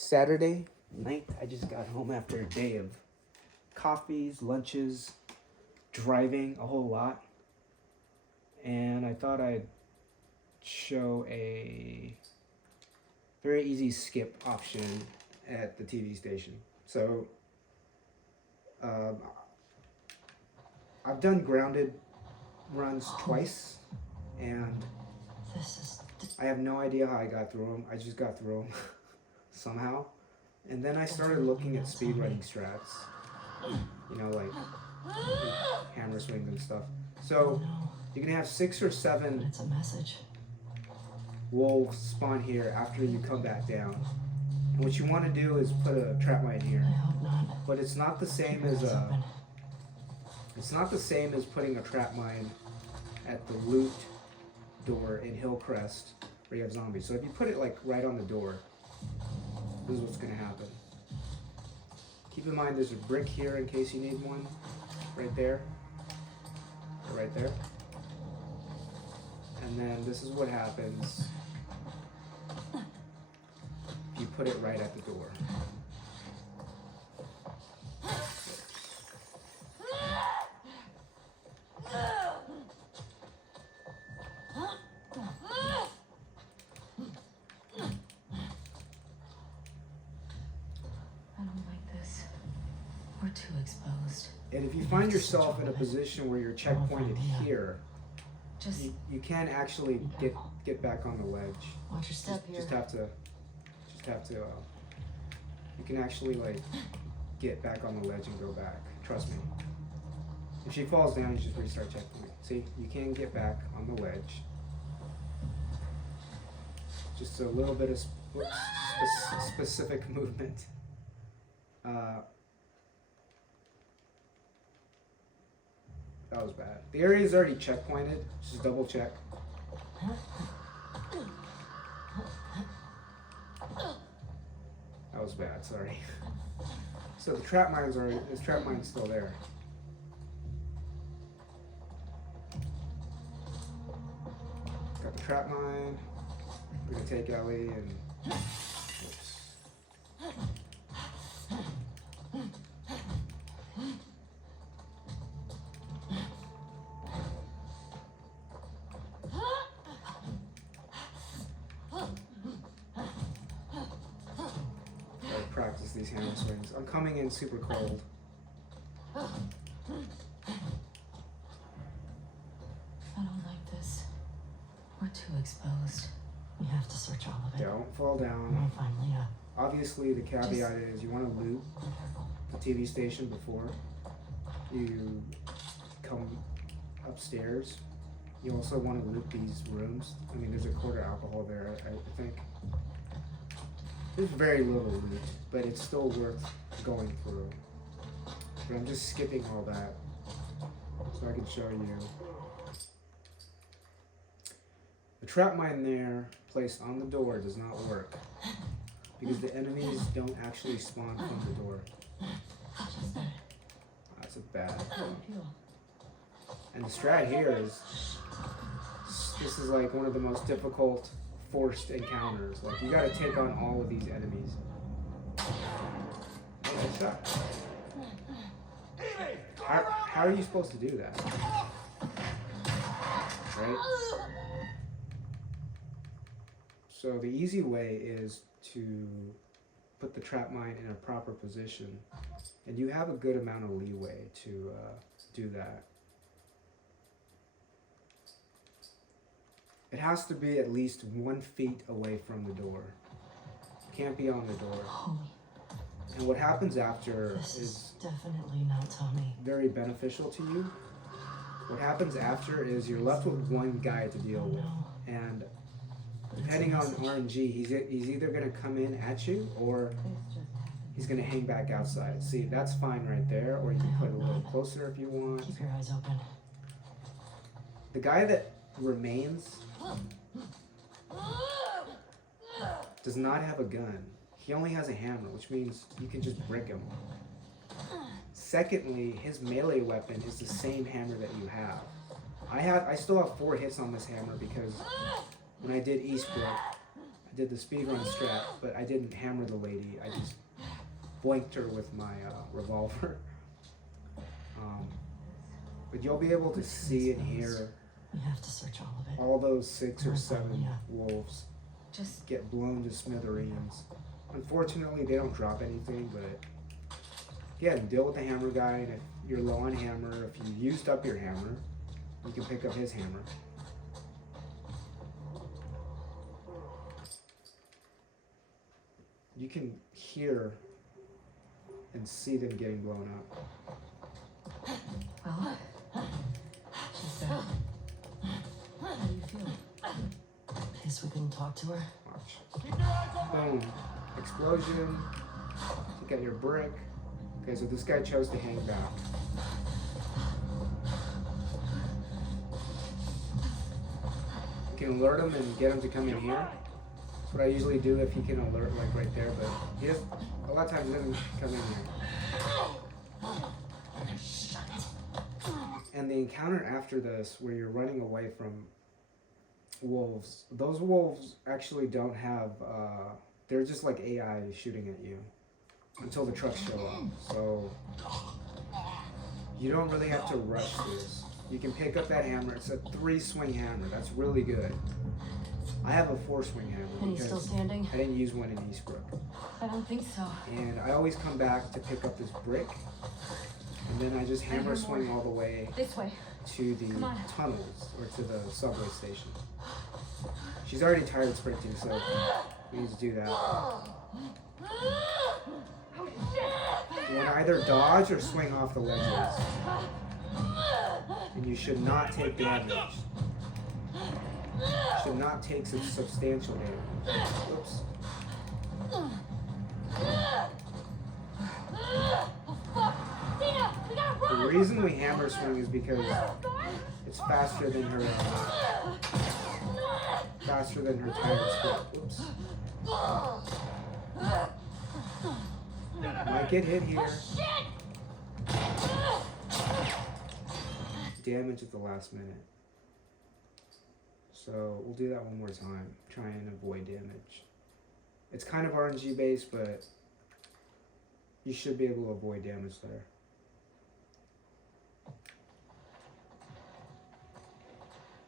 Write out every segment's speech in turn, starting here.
Saturday night. I just got home after a day of coffees, lunches, driving a whole lot. And I thought I'd show a very easy skip option at the TV station. So I've done grounded runs twice, and I have no idea how I got through them. I just got through them somehow. And then I started looking at speedrunning strats, you know, like hammer swings and stuff. So you can have 6 or 7 It's a message. wolves spawn here after you come back down. And what you want to do is put a trap mine here. I hope not. But it's not the same as putting a trap mine at the loot door in Hillcrest where you have zombies. So if you put it like right on the door, this is what's gonna happen. Keep in mind there's a brick here in case you need one. Right there. Or right there. And then this is what happens if you put it right at the door. We're too exposed. And if you find yourself in a position where you're checkpointed here, Just you can actually get back on the ledge. watch your step here. Just have to. You can actually like get back on the ledge and go back. Trust me. If she falls down, you just restart checkpoint. See, you can get back on the ledge. Just a little bit of specific movement. That was bad. The area is already checkpointed. Just double check. That was bad. Sorry. So the trap mine's still there. Got the trap mine. We're gonna take Ellie and. Oops. Practice these hammer swings. I'm coming in super cold. I don't like this. We're too exposed. We have to search all of it. Don't fall down. We'll find Leah. Obviously, the caveat is you want to loot the TV station before you come upstairs. You also want to loot these rooms. I mean, there's a quarter alcohol there, I think. There's very little loot, but it's still worth going through. But I'm just skipping all that so I can show you. The trap mine there, placed on the door, does not work because the enemies don't actually spawn from the door. That's a bad thing. And the strat here is, this is like one of the most difficult forced encounters. Like, you gotta take on all of these enemies. Nice shot. How are you supposed to do that? Right? So the easy way is to put the trap mine in a proper position, and you have a good amount of leeway to do that. It has to be at least 1 feet away from the door. It can't be on the door. And what happens after is definitely not Tommy. very beneficial to you. What happens after is you're left with one guy to deal with. And depending on RNG, he's either going to come in at you or he's going to hang back outside. See, that's fine right there, or you can put it a little closer if you want. Keep your eyes open. The guy that remains does not have a gun. He only has a hammer, which means you can just brick him. Secondly, his melee weapon is the same hammer that you have. I still have 4 hits on this hammer because when I did Eastbrook, I did the speedrun strat, but I didn't hammer the lady. I just blanked her with my revolver. But you'll be able to see and hear We have to search all of it. all those 6 or 7 wolves Just get blown to smithereens. Unfortunately, they don't drop anything, but yeah, deal with the hammer guy, and if you're low on hammer, if you used up your hammer, you can pick up his hammer. You can hear and see them getting blown up. well. She's there. How do you feel? Pissed we couldn't talk to her. Watch. Boom. Explosion. You got your brick. Okay, so this guy chose to hang back. You can alert him and get him to come in here. That's what I usually do if he can alert, like right there, but he has, a lot of times he doesn't come in here. And the encounter after this, where you're running away from wolves, those wolves actually don't have, they're just like AI shooting at you until the trucks show up. So you don't really have to rush this. You can pick up that hammer. It's a 3-swing hammer. That's really good. I have a 4-swing hammer. And he's still standing? I didn't use one in Eastbrook. I don't think so. And I always come back to pick up this brick, and then I just hammer swing all the way This way. to the tunnels or to the subway station. She's already tired sprinting, so we need to do that. You want to either dodge or swing off the ledges. And you should not take damage. Should not take some substantial damage. Oops. The reason we hammer swing is because it's faster than her tired sprint. Oops. Might get hit here. Damage at the last minute. So we'll do that one more time. Try and avoid damage. It's kind of RNG based, but you should be able to avoid damage there.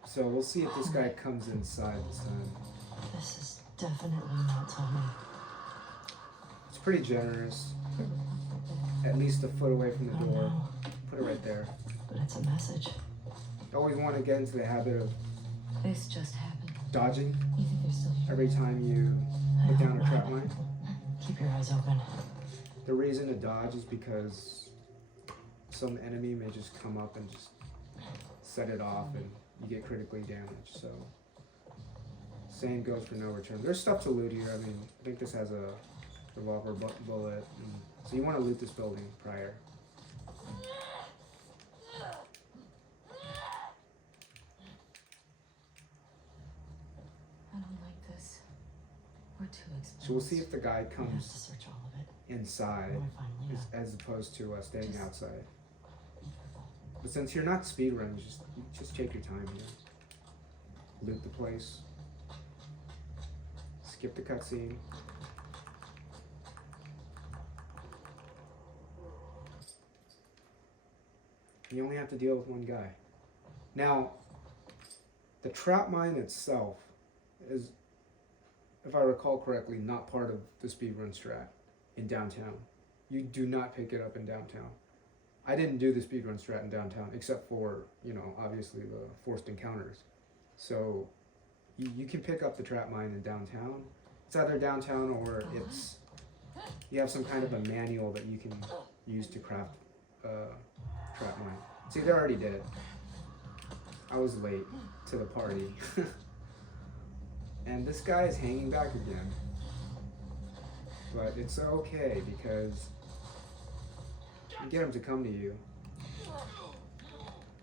So we'll see if this guy comes inside this time. This is definitely not Tommy. It's pretty generous. At least a foot away from the door. No, Put it right there. but it's a message. You always want to get into the habit of This just happened. dodging You think they're still here? every time you put down a trap line. Keep your eyes open. The reason to dodge is because some enemy may just come up and just set it off and you get critically damaged. So same goes for no return. There's stuff to loot here. I mean, I think this has a revolver bullet. So you want to loot this building prior. I don't like this. We're too exposed. So we'll see if the guy We have to comes search all of it. inside When we finally as opposed to staying outside. be careful. But since you're not speedrun, you just take your time here. Loot the place. Skip the cutscene. You only have to deal with one guy. Now, the trap mine itself is, if I recall correctly, not part of the speedrun strat in downtown. You do not pick it up in downtown. I didn't do the speedrun strat in downtown, except for, you know, obviously the forced encounters. So you can pick up the trap mine in downtown. It's either downtown or it's, you have some kind of a manual that you can use to craft trap mine. See, they're already dead. I was late to the party. And this guy is hanging back again. But it's okay because you get him to come to you,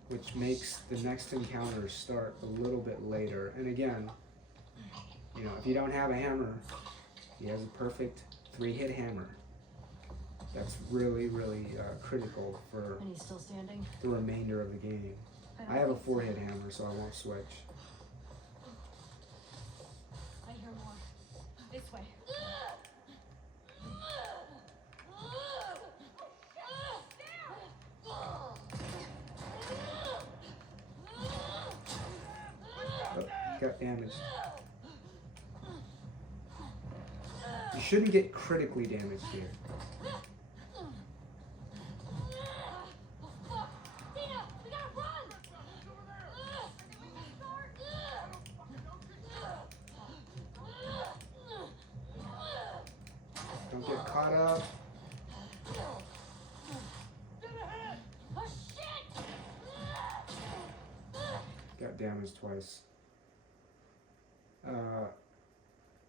which makes the next encounter start a little bit later. And again, you know, if you don't have a hammer, he has a perfect 3-hit hammer. That's really, really critical for And he's still standing? the remainder of the game. I have a 4-hit hammer, so I won't switch. I hear more. This way. Oh, got damaged. You shouldn't get critically damaged here. Don't get caught up. Got damaged twice.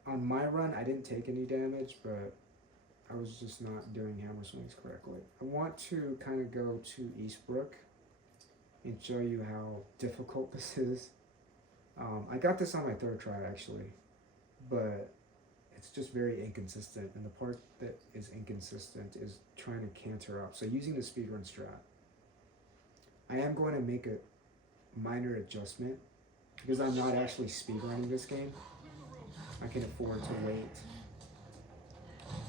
On my run, I didn't take any damage, but I was just not doing hammer swings correctly. I want to kind of go to Eastbrook and show you how difficult this is. I got this on my third try actually, but it's just very inconsistent, and the part that is inconsistent is trying to canter up. So using the speedrun strat, I am going to make a minor adjustment because I'm not actually speedrunning this game. I can afford to wait.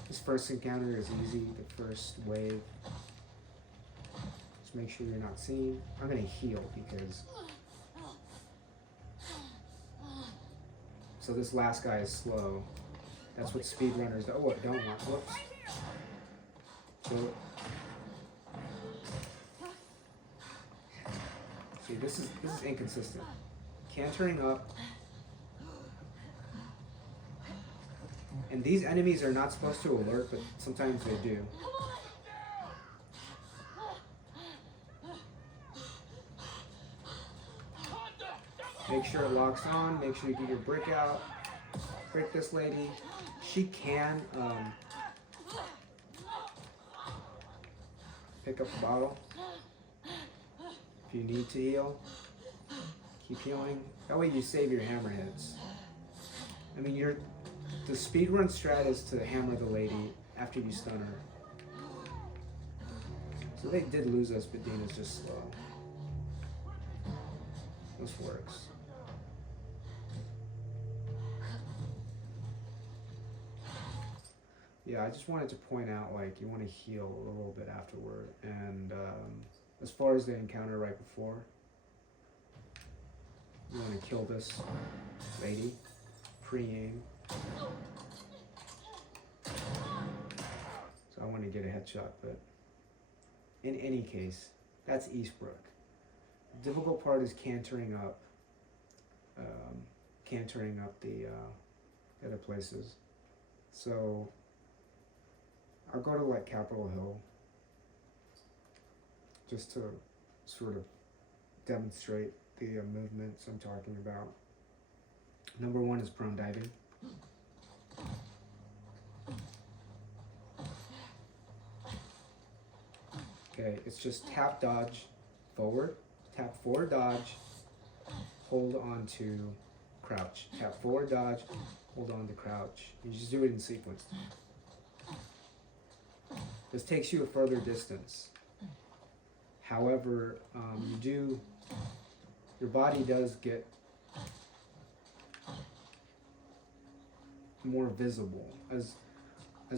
This first encounter is easy, the first wave. Just make sure you're not seen. I'm gonna heal because... So this last guy is slow. That's what speedrunners do. Oh, don't want. Whoops. So, see, this is inconsistent. Cantering up. And these enemies are not supposed to alert, but sometimes they do. Make sure it locks on. Make sure you get your brick out. Break this lady. She can pick up the bottle if you need to heal. Keep healing. That way you save your hammerheads. I mean, the speedrun strat is to hammer the lady after you stun her. So they did lose us, but Dina's just slow. This works. Yeah, I just wanted to point out, like, you want to heal a little bit afterward. And as far as the encounter right before, you want to kill this lady, pre-aim. So I want to get a headshot, but in any case, that's Eastbrook. The difficult part is cantering up the other places. So I'll go to like Capitol Hill just to sort of demonstrate the movements I'm talking about. Number one is prone diving. Okay, it's just tap dodge forward, tap forward dodge, hold on to crouch. Tap forward dodge, hold on to crouch. You just do it in sequence. This takes you a further distance. However, your body does get more visible as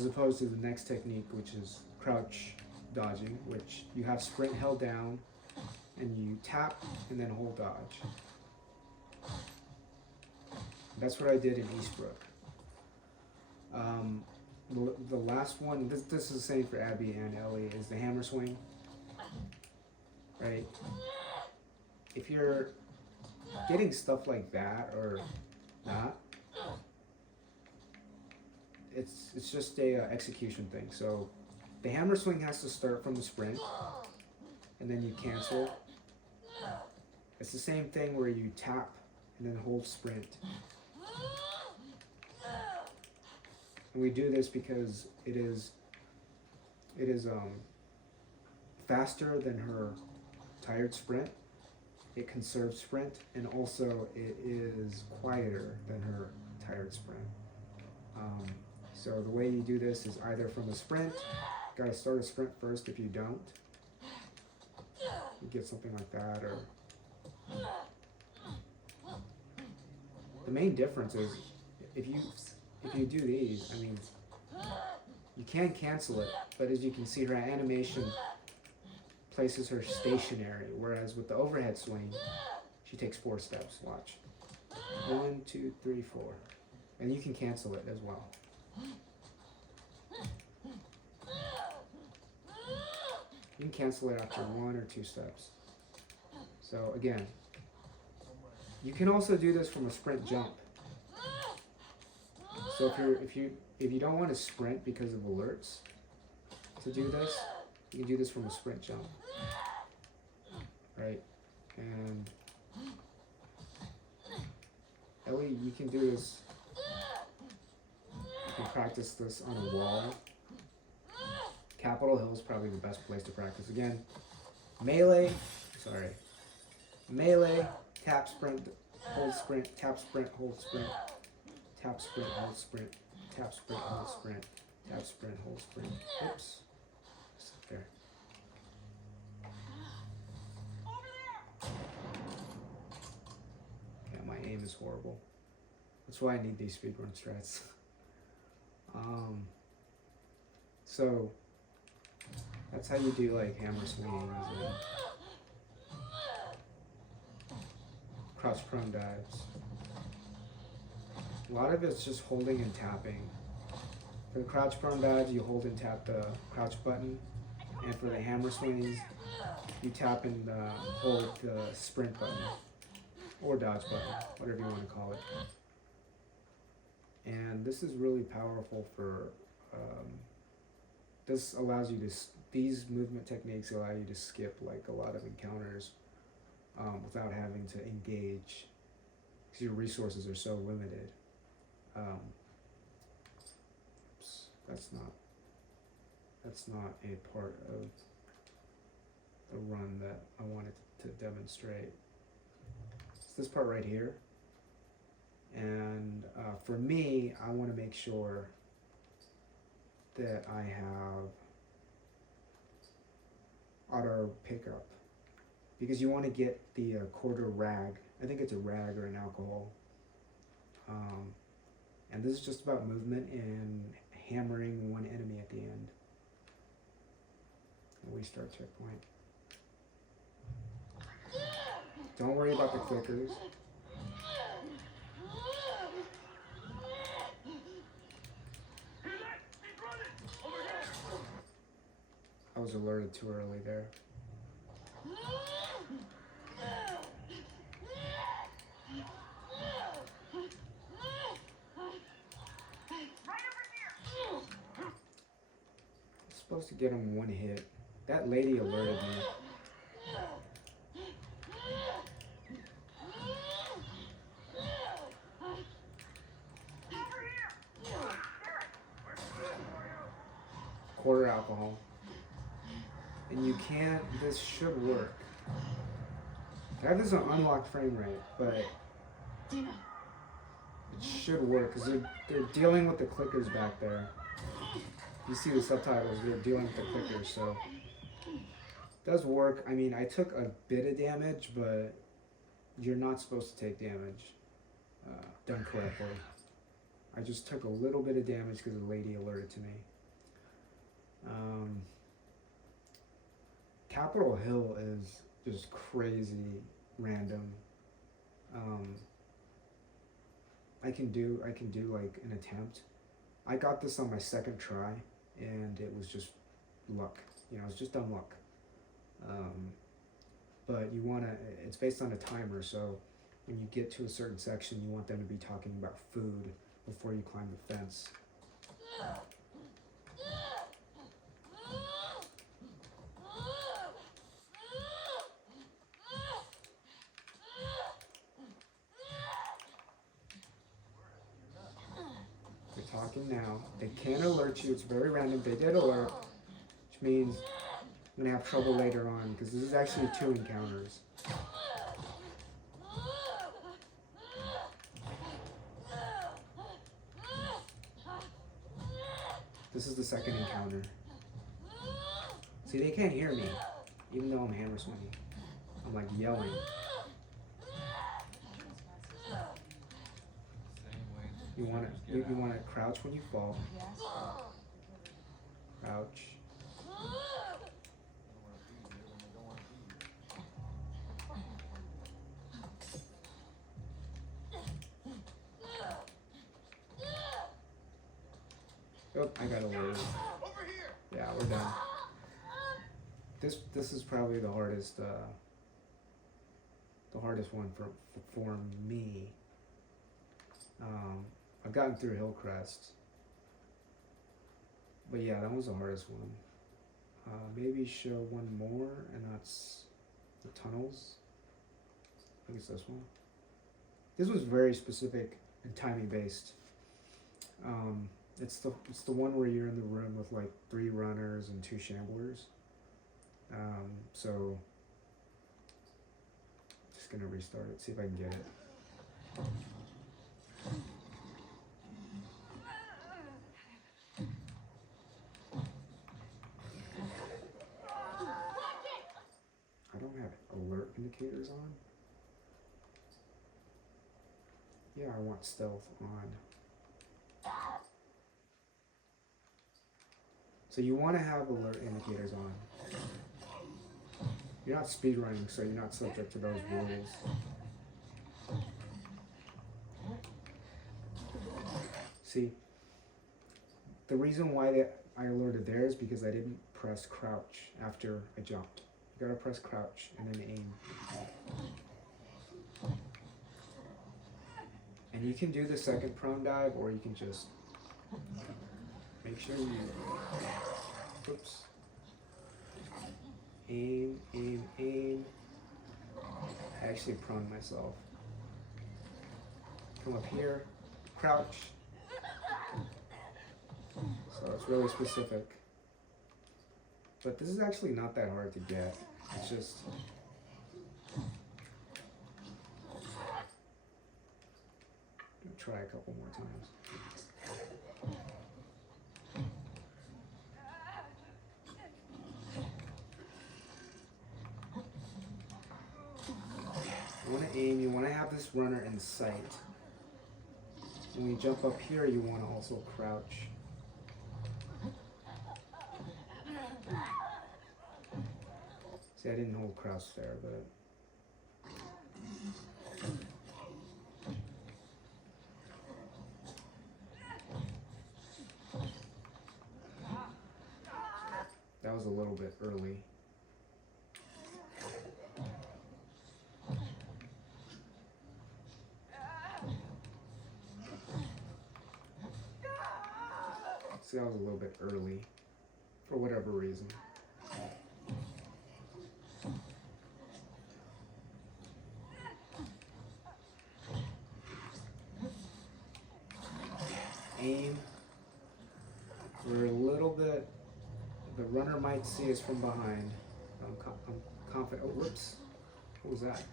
opposed to the next technique, which is crouch dodging, which you have sprint held down and you tap and then hold dodge. That's what I did in Eastbrook. The last one, this is the same for Abby and Ellie, is the hammer swing. Right? If you're getting stuff like that or not, it's just a execution thing. So the hammer swing has to start from the sprint, and then you cancel. It's the same thing where you tap and then hold sprint. And we do this because it is faster than her tired sprint. It conserves sprint, and also it is quieter than her tired sprint. So the way you do this is either from a sprint. You gotta start a sprint first. If you don't, you get something like that. Or the main difference is if if you do these, I mean, you can cancel it, but as you can see, her animation places her stationary, whereas with the overhead swing, she takes 4 steps. Watch. 1, 2, 3, 4. And you can cancel it as well. You can cancel it after 1 or 2 steps. So again, you can also do this from a sprint jump. So if you don't want to sprint because of alerts to do this, you can do this from a sprint jump. Right? And Ellie, you can do this. You can practice this on a wall. Capitol Hill is probably the best place to practice. Again, melee, tap, sprint, hold, sprint, tap, sprint, hold, sprint, tap, sprint, hold, sprint, tap, sprint, hold, sprint, tap, sprint, hold, sprint. Oops. There. Yeah, my aim is horrible. That's why I need these speedrun strats. So that's how you do like hammer swings and crouch prone dives. A lot of it's just holding and tapping. For the crouch prone dives, you hold and tap the crouch button, and for the hammer swings, you tap and hold the sprint button or dodge button, whatever you want to call it. And this is really powerful for. This allows you to. These movement techniques allow you to skip like a lot of encounters without having to engage, because your resources are so limited. That's not a part of the run that I wanted to demonstrate. It's this part right here. And for me, I want to make sure that I have auto pickup, because you want to get the quarter rag. I think it's a rag or an alcohol. And this is just about movement and hammering one enemy at the end. Restart checkpoint. Don't worry about the clickers. I was alerted too early there. I'm supposed to get him 1 hit. That lady alerted me. Quarter alcohol. And you can't, this should work. I have this on unlocked frame rate, but it should work because they're dealing with the clickers back there. You see the subtitles, they're dealing with the clickers, so it does work. I mean, I took a bit of damage, but you're not supposed to take damage done correctly. I just took a little bit of damage because the lady alerted to me. Capitol Hill is just crazy random. I can do like an attempt. I got this on my 2nd try, and it was just luck. You know, it's just dumb luck. But you wanna, it's based on a timer, so when you get to a certain section, you want them to be talking about food before you climb the fence. Talking now. They can alert you. It's very random. They did alert, which means I'm gonna have trouble later on because this is actually 2 encounters. This is the 2nd encounter. See, they can't hear me, even though I'm hammer swinging. I'm like yelling. You want to crouch when you fall. Crouch. Oh, I got alerted. Yeah, we're done. This is probably the hardest one for me. I've gotten through Hillcrest, but yeah, that was the hardest one. Maybe show one more, and that's the tunnels. I think it's this one. This was very specific and timing based. It's the one where you're in the room with like 3 runners and 2 shamblers. So just gonna restart it, see if I can get it. I don't have alert indicators on. Yeah, I want stealth on. So you want to have alert indicators on. You're not speedrunning, so you're not subject to those rules. See, the reason why I alerted there is because I didn't press crouch after I jumped. You gotta press crouch and then aim. And you can do the second prone dive, or you can just make sure you, oops, aim, aim, aim. I actually prone myself. Come up here, crouch. So it's really specific. But this is actually not that hard to get. It's just, I'm gonna try a couple more times. You want to aim, you want to have this runner in sight. When you jump up here, you want to also crouch. See, I didn't hold crouch there, but that was a little bit early. See, that was a little bit early for whatever reason. Aim. We're a little bit, the runner might see us from behind. I'm confident. Oh, whoops. What was that?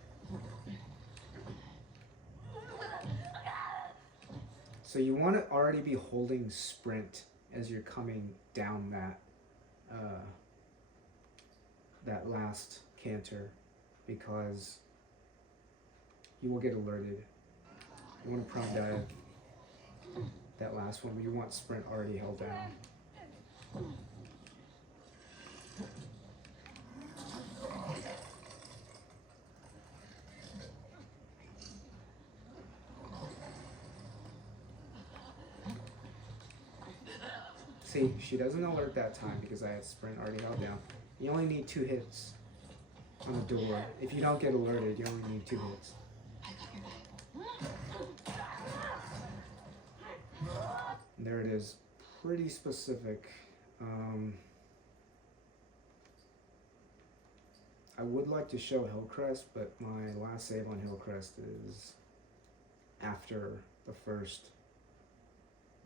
So you want to already be holding sprint as you're coming down that last canter, because you will get alerted. You want to prone dive that last one, but you want sprint already held down. See, she doesn't alert that time because I had sprint already held down. You only need 2 hits on the door. If you don't get alerted, you only need 2 hits. And there it is. Pretty specific. I would like to show Hillcrest, but my last save on Hillcrest is after the first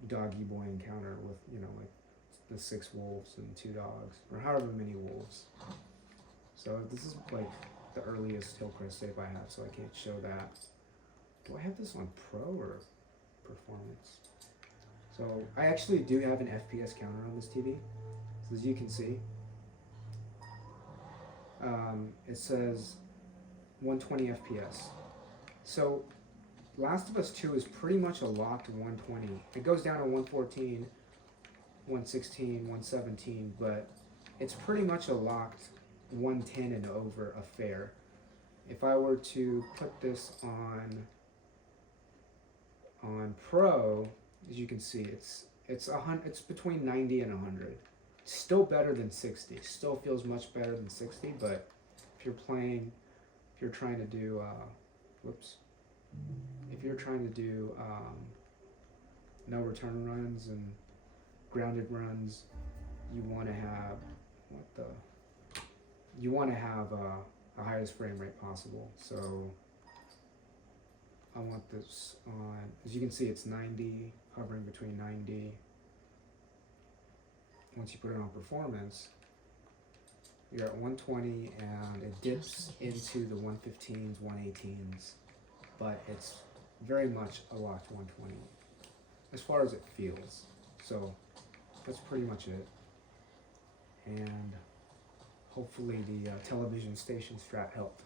doggy boy encounter with, you know, like the 6 wolves and 2 dogs, or however many wolves. So this is like the earliest Hillcrest save I have, so I can't show that. Do I have this on Pro or Performance? So I actually do have an FPS counter on this TV. So as you can see, it says 120 FPS. So Last of Us 2 is pretty much a locked 120. It goes down to 114, 116, 117, but it's pretty much a locked 110 and over affair. If I were to put this on Pro, as you can see, it's between 90 and 100. Still better than 60. Still feels much better than 60, but if you're trying to do no return runs and grounded runs, you want to have the highest frame rate possible. So I want this on, as you can see, it's 90, hovering between 90. Once you put it on performance, you're at 120 and it dips into the 115s, 118s, but it's very much a locked 120 as far as it feels. So that's pretty much it. And hopefully the television station Strat helped.